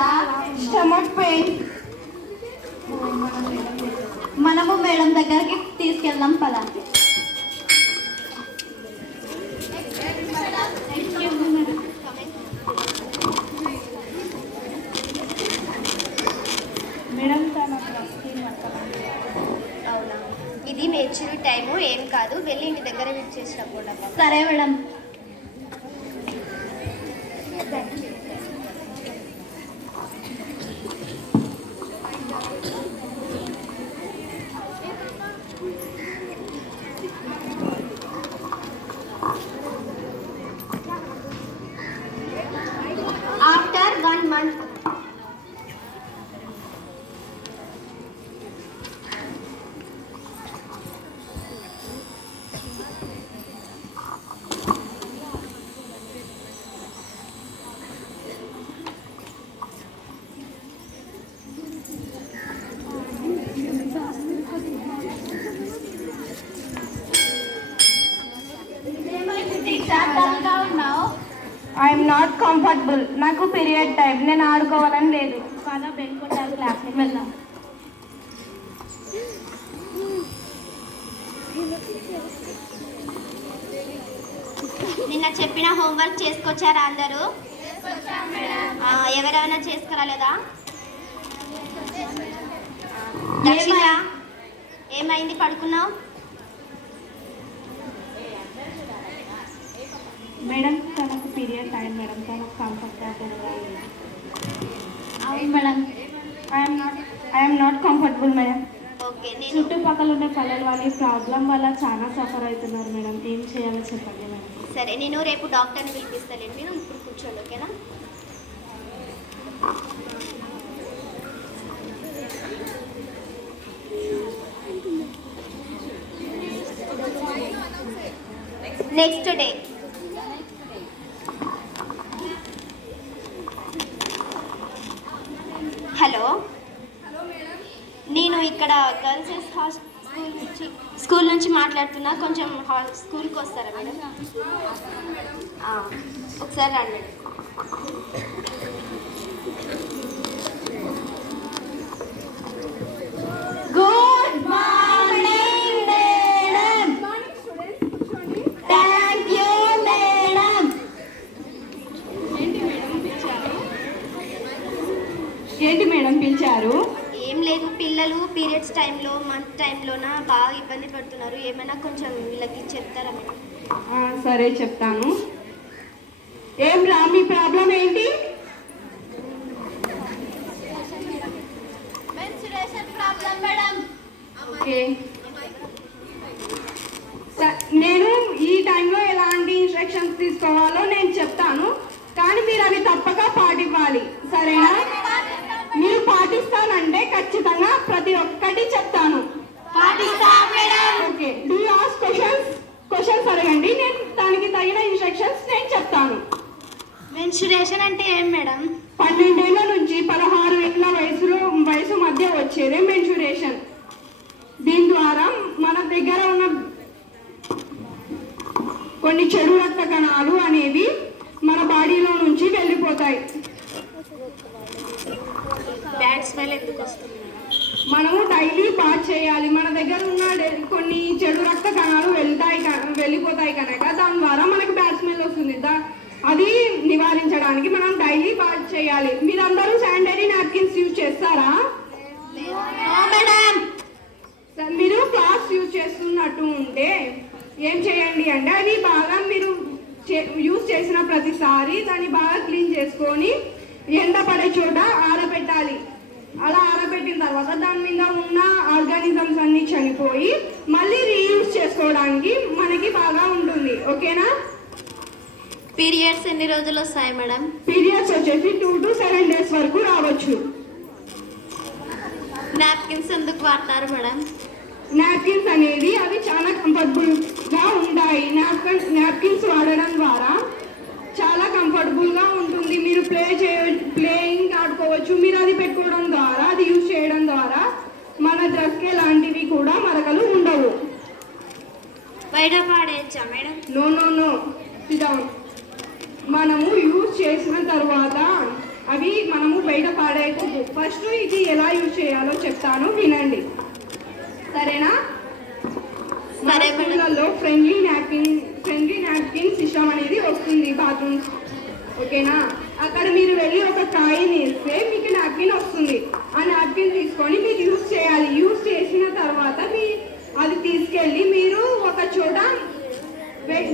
తెలుసా? Stomach pain. మనము madam దగ్గరికి తీసుకెళ్దాం పదా. మేడం అవునా, ఇది మెచ్యూర్ టైము, ఏం కాదు, వెళ్ళి ఇంటి దగ్గర విట్ చేసినప్పుడు. సరే madam. After 1 month. I'm not comfortable. నాకు పీరియడ్ టైం, నేను ఆడుకోవాలని లేదు. పద బెంకొట్టాలి, క్లాస్కి వెళ్దాం. నిన్న చెప్పిన హోంవర్క్ చేసుకొచ్చారా అందరూ? ఎవరైనా చేసుకురాలేదా? దక్షిణ, ఏమైంది, పడుకున్నావు? మేడం తనకు పీరియడ్ టైం మేడం, తనకు కంఫర్టబుల్గా ఉంది. అవును madam. I'm not comfortable madam. Okay, నేను చుట్టుపక్కల ఉన్న పిల్లలు వాళ్ళ ఈ ప్రాబ్లం వల్ల చాలా సఫర్ అవుతున్నారు మేడం. ఏం చేయాలో చెప్పండి మేడం. సరే, నేను రేపు డాక్టర్ని పిలిపిస్తాను. మీరు ఇప్పుడు కూర్చోండి, ఓకేనా? Next day. హలో, నేను ఇక్కడ గర్ల్స్ స్కూల్ నుంచి మాట్లాడుతున్నా. కొంచెం స్కూల్కి వస్తారా మేడం? ఒకసారి రండి. Good morning madam. Thank you madam. ఏంటి మేడం పిలిచారు? ఏం లేదు, పిల్లలు పీరియడ్స్ టైంలో, మంత్ టైంలోన బాగా ఇబ్బంది పడుతున్నారు. ఏమైనా కొంచెం వీళ్ళకి చెప్తారా మేడం? సరే చెప్తాను. ఏం రా, మీ ప్రాబ్లం ఏంటి? Menstruation problem madam. ఓకే, నేను ఈ టైంలో ఎలాంటి ఇన్స్ట్రక్షన్స్ తీసుకోవాలో నేను చెప్తాను, కానీ మీరు అవి తప్పక పాటివ్వాలి, సరేనా? మీరు పాటిస్తానంటే ఖచ్చితంగా ప్రతి ఒక్కటి చెప్తాను. Okay, do you ask questions అడగండి, నేను దానికి తగిన ఇన్స్ట్రక్షన్స్ నేను చెప్తాను. మెన్స్ట్రుయేషన్ అంటే ఏం మేడం? 12 ఏళ్ళ నుంచి 16 ఏళ్ళ వయసు మధ్య వచ్చేదే మెన్స్ట్రుయేషన్. దీని ద్వారా మన దగ్గర ఉన్న కొన్ని చెడు రక్త కణాలు అనేవి మన బాడీలో నుంచి వెళ్ళిపోతాయి. బ్యాడ్ స్మెల్ ఎందుకు వస్తుంది? మనము డైలీ బాత్ చేయాలి. మన దగ్గర ఉన్న కొన్ని చెడు రక్త కణాలు వెళ్ళిపోతాయి కనుక దాని ద్వారా మనకి బ్యాడ్ స్మెల్ వస్తుంది. అది నివారించడానికి మనం డైలీ బాత్ చేయాలి. మీరందరూ శానిటరీ నాప్కిన్స్ యూజ్ చేస్తారా? మీరు క్లాత్ యూజ్ చేస్తున్నట్టు ఉంటే ఏం చేయండి అంటే, అది బాగా మీరు యూజ్ చేసిన ప్రతిసారి దాన్ని బాగా క్లీన్ చేసుకొని ఎండ పడే చోట ఆరబెట్టాలి. అలా ఆరబెట్టిన తర్వాత దాని మీద ఉన్న ఆర్గానిజమ్స్ అన్ని చనిపోయి మళ్ళీ రీయూజ్ చేసుకోవడానికి మనకి బాగా ఉంటుంది. ఓకేనా? పీరియడ్స్ ఎన్ని రోజులు వస్తాయి మేడం? పీరియడ్స్ వచ్చేసి 2 to 7 days వరకు రావచ్చు. నాప్కిన్స్ ఎందుకు వాడతారు మేడం? నాప్కిన్స్ అనేది అవి చాలా కంఫర్టబుల్గా ఉంటాయి. నాప్కిన్స్ వాడడం ద్వారా చాలా కంఫర్టబుల్గా ఉంటుంది. మీరు ప్లేయింగ్ ఆడుకోవచ్చు. మీరు అది పెట్టుకోవడం ద్వారా, అది యూజ్ చేయడం ద్వారా మన డ్రెస్కి ఎలాంటివి కూడా మరకలు ఉండవు. బయట పాడేయచ్చా madam? No no no, sit down. మనము యూజ్ చేసిన తర్వాత అవి మనము బయట పాడేయకూడదు. ఫస్ట్ ఇది ఎలా యూజ్ చేయాలో చెప్తాను, వినండి. సరేనా? సరే మేడం. స్కూళ్ళల్లో ఫ్రెండ్లీ నాప్కిన్ సిస్టమ్ అనేది వస్తుంది బాత్రూమ్స్. ఓకేనా? అక్కడ మీరు వెళ్ళి ఒక కాయిన్ వేస్తే మీకు నాప్కిన్ వస్తుంది. ఆ నాప్కిన్ తీసుకొని మీరు యూజ్ చేయాలి. యూజ్ చేసిన తర్వాత అది తీసుకెళ్ళి మీరు ఒక చోట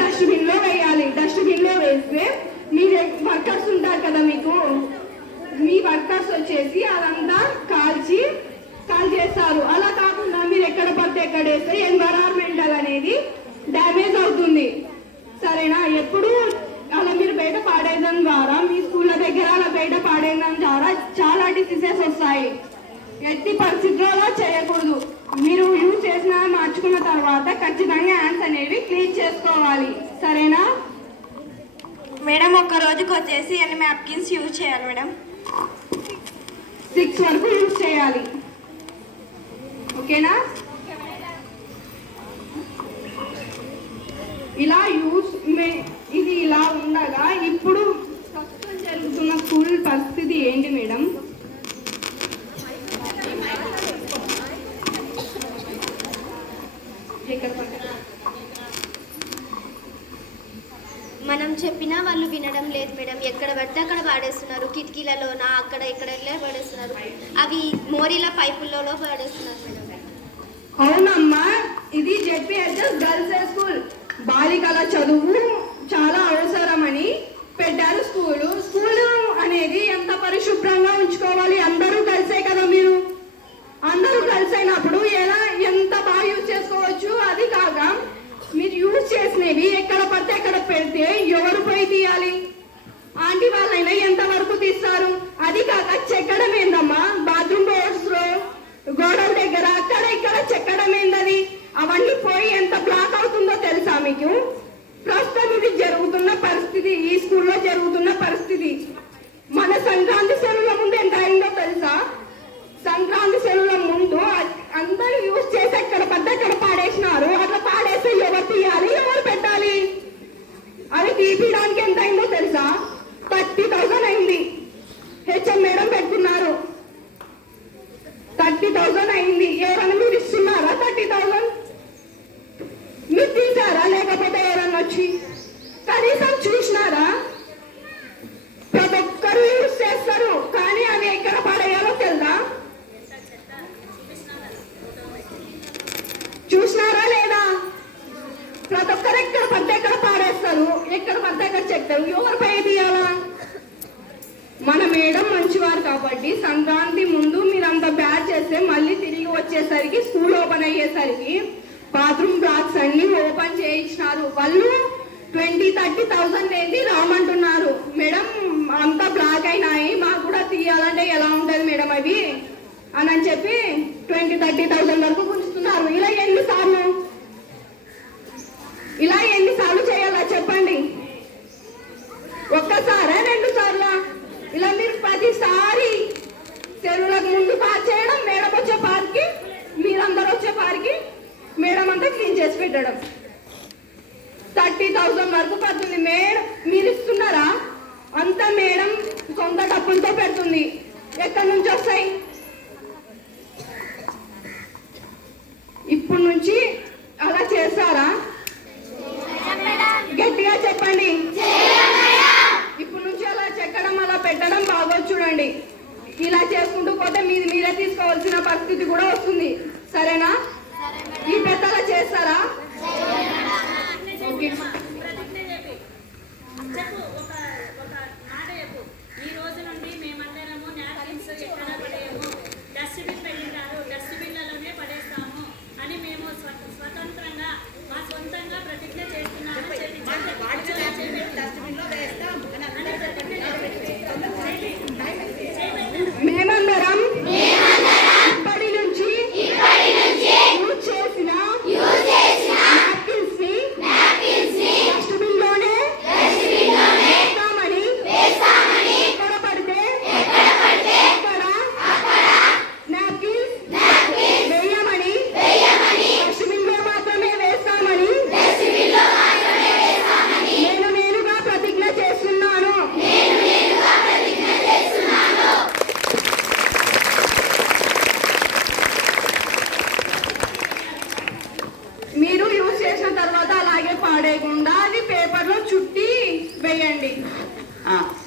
డస్ట్బిన్లో వేయాలి. డస్ట్బిన్లో వేస్తే మీ వర్కర్స్ ఉంటారు కదా, మీ వర్కర్స్ వచ్చేసి అదంతా కాల్ చేస్తారు. అలా కాకుండా మీరు ఎక్కడ పడితే ఎక్కడ వేస్తే ఎన్విరాన్మెంటల్ అనేది డ్యామేజ్ అవుతుంది. సరేనా? ఎప్పుడు అలా మీరు బయట పాడేయడం ద్వారా, మీ స్కూళ్ళ దగ్గర అలా బయట పాడేయడం ద్వారా చాలా డిసీజెస్ వస్తాయి. ఎట్టి పరిస్థితుల్లో అలా చేయకూడదు. మీరు యూజ్ చేసిన మార్చుకున్న తర్వాత ఖచ్చితంగా హ్యాండ్స్ అనేవి క్లీన్ చేసుకోవాలి. సరేనా మేడం? ఒక్క రోజుకి వచ్చేసి ఎన్ని నాప్కిన్స్ యూజ్ చేయాలి మేడం? 6 వరకు యూజ్ చేయాలి. ఓకేనా? ఇది ఇలా ఉండగా ఇప్పుడు ప్రస్తుతం జరుగుతున్న స్కూల్ పరిస్థితి ఏంటి మేడం? మనం చెప్పినా వాళ్ళు వినడం లేదు మేడం. ఎక్కడ పడితే అక్కడ పాడేస్తున్నారు. కిటికీలలోన అక్కడ ఇక్కడ పడేస్తున్నారు. అవి మోరీల పైపులలో పడేస్తున్నారు మేడం. అవునమ్మా, ఇది జెడ్పీహెచ్ఎస్ గర్ల్స్ స్కూల్. బాలికల చదువు చాలా అవసరమని పెట్టారు స్కూలు అనేది ఎంత పరిశుభ్రంగా ఉంచుకోవాలి. అందరూ కలిసే కదా, అందరూ కలిసైనప్పుడు ఎంత బాగా యూజ్ చేసుకోవచ్చు. అది కాక మీరు యూజ్ చేసినవి ఎక్కడ పడితే ఎక్కడ పెడితే ఎవరు పోయి తీయాలి? ఆంటీ వాళ్ళైనా ఎంతవరకు తీస్తారు? అది కాక చెక్కడం ఏందమ్మా, బాత్రూమ్ డోర్స్ లో గోడల దగ్గర అక్కడ ఇక్కడ చెక్కడం ఏందది? అవన్నీ పోయి ఎంత బ్లాక్ అవుతుందో తెలుసా మీకు? ప్రస్తుతం ఇది జరుగుతున్న పరిస్థితి, ఈ స్కూల్లో జరుగుతున్న పరిస్థితి. మన సంక్రాంతి సెలవుల ముందు ఎంత అయిందో తెలుసా? సంక్రాంతి సెలవుల ముందు అందరూ యూజ్ చేసి ఎక్కడ పడితే అక్కడ పాడేసినారు. అట్లా పాడేసి ఎవరు తీయాలి, ఎవరు పెట్టాలి? అవి తీపియడానికి ఎంత అయిందో తెలుసా? 30,000 అయింది. హెచ్ఎం మేడం పెట్టుకున్నారు. 30,000 అయింది. ఎవరైనా మీరు ఇస్తున్నారా? 30,000 మీరు తీసారా? లేకపోతే ఎవరన్నా వచ్చి కనీసం చూసినారా? ప్రతి ఒక్కరు యూజ్ చేస్తారు, కానీ అవి ఎక్కడ పడేయాలో తెలుసా? చూసినారా లేదా? ప్రతి ఒక్కరు ఎక్కడ పడితే ఎక్కడ పాడేస్తారు, ఎక్కడ పడితే ఎక్కడ చెప్తారు. ఎవరు పై తీయాలా? మన మేడం మంచివారు కాబట్టి సంక్రాంతి ముందు మీరు అంత బ్యాడ్ చేస్తే మళ్ళీ తిరిగి వచ్చేసరికి స్కూల్ ఓపెన్ అయ్యేసరికి బాత్రూమ్ బ్లాక్స్ అన్ని ఓపెన్ చేయించినారు. వాళ్ళు 20-30,000 ఏంటి రామంటున్నారు. మేడం అంతా బ్లాక్ అయినాయి, మాకు కూడా తీయాలంటే ఎలా ఉంటుంది మేడం అవి అని చెప్పి 20-30,000 వరకు గుంజుతున్నారు. ఇలా ఎన్నిసార్లు చేయాలా చెప్పండి? ఒక్కసారా 2 సార్లా? ఇలా మీరు ప్రతిసారి చెరువులకు ముందు పార్ చేయడం, మేడం వచ్చే పార్కి మీరందరూ వచ్చే పార్కి మేడం అంతా క్లీన్ చేసి పెట్టడం. 30,000 వరకు పడుతుంది. మేడం మీరు ఇస్తున్నారా? అంతా మేడం సొంత డబ్బులతో పెడుతుంది. ఎక్కడి నుంచి వస్తాయి? ఇప్పుడు నుంచి అలా చేస్తారా? గట్టిగా చెప్పండి. ఇప్పుడు నుంచి అలా చెక్కడం అలా పెట్టడం బాగోదు. చూడండి, ఇలా చేసుకుంటూ పోతే మీరే తీసుకోవాల్సిన పరిస్థితి కూడా వస్తుంది. సరేనా? ఈ పెద్దలా చేస్తారా? ఓకే. ఈ రోజు నుండి మేమందరము నాప్కిన్స్ ఎక్కడ పడేయము, డస్ట్బిన్ పెట్టినారు, డస్ట్బిన్లలోనే పడేస్తాము అని మేము స్వతంత్రంగా మా సొంతంగా ప్రతిజ్ఞ చేస్తున్నాము. మేమందరం ఇప్పటి నుంచి తీసుకో.